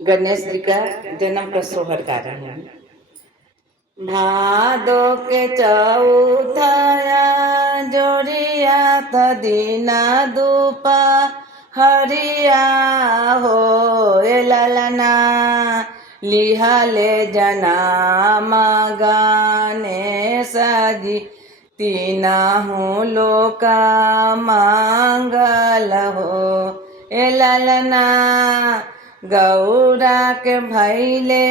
गणेश जी का जन्म का सोहर गा रहे हैं। भादो के चौथया जोड़िया तदीना दूपा हरिया हो ललना लिहाले जना गाने सजी तीना हूँ लोका मांगल हो ललना गौरा के भैले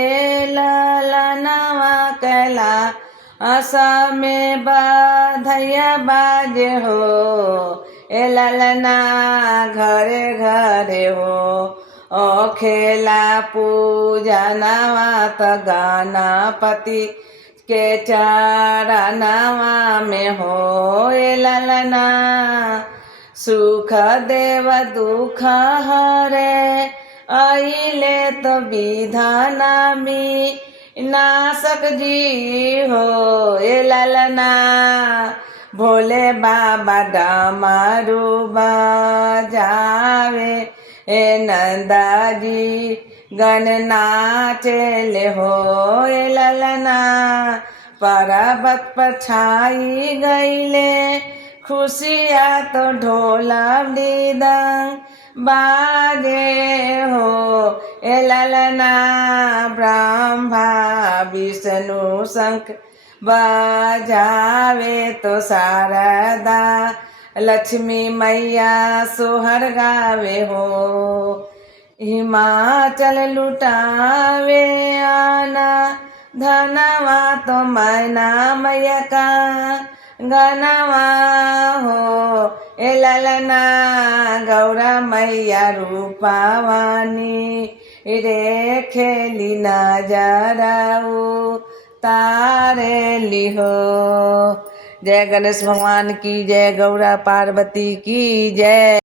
ललनवा कैला आशा में बाधया बाज हो ललना घरे घरे हो ओ खेला पूजा नवा त गाना पति के चरणवा में हो ललना सुख देव दुख हरे आइले तो विधाना मी नासक जी हो ललना भोले बाबा डमरू बजावे नंदा जी गण नाचले हो ललना पर्वत पर छाई गईले खुशिया तो ढोला मृदंग बाजे हो ललना ब्रह्मा विष्णु शंख बजावे तो शारदा लक्ष्मी मैया सोहर गावे हो हिमाचल लुटावे आना धनवा तो मैना मैया का गनवा हो ललना गौरा मैया रूपावानी रे खेली नजराऊ तारे लिहो। जय गणेश भगवान की जय, गौरा पार्वती की जय।